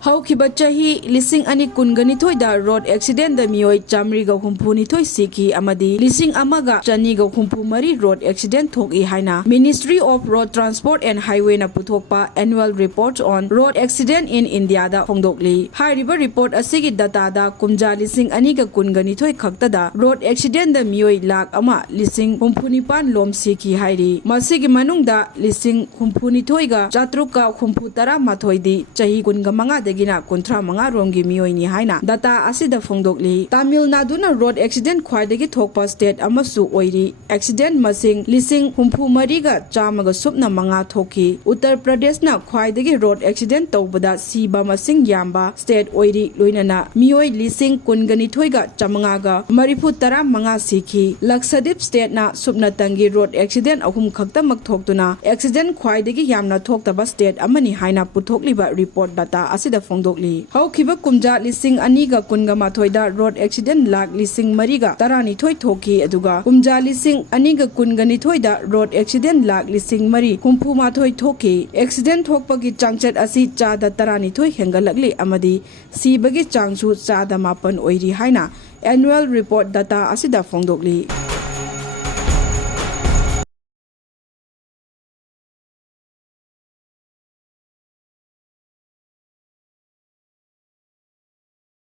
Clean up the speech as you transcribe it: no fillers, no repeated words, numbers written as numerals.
Haukiba chahi lising ani kunganithoida road accident da mioi chamriga humphunithoi siki amadi lising amaga chaniga humpumari road accident thoki haina Ministry of Road Transport and Highway na puthokpa annual report on road accident in India da phongdokli hairiba report asigi data da kumja lising aniga kunganithoi khaktada road accident da mioi lakh ama lising humphunipan lom siki hairi masigi manungda lising humphunithoiga chatruka humputara mathoidi chahi kunga manga dagina kontra manga romgi mioi ni haina data asida phongdokli Tamil Nadu na road accident khwaidagi thokpa state amasu oiri accident masing lising humpu mariga chamaga supna manga thoki Uttar Pradesh na khwaidagi road accident tawbada siba masing yamba state oiri loinana mioi lising kungani thoiga chamanga ga marifu tara manga sikhi Lakshadweep state na supna tangi road accident ahum khakta mak thoktuna accident khwaidagi yamna thoktaba state amani haina puthokliba report data asida phongdokli haukiba kumja lising aniga kunga mathoida road accident lak lising mariga tarani thoi thoki aduga kumja lising aniga kungani thoida road accident lak lising mari kumpu mathoi thoki accident thokpagi changchat asi chada tarani thoi hengalakli amadi sibagi changsu chada mapan oiri haina annual report data asida phongdokli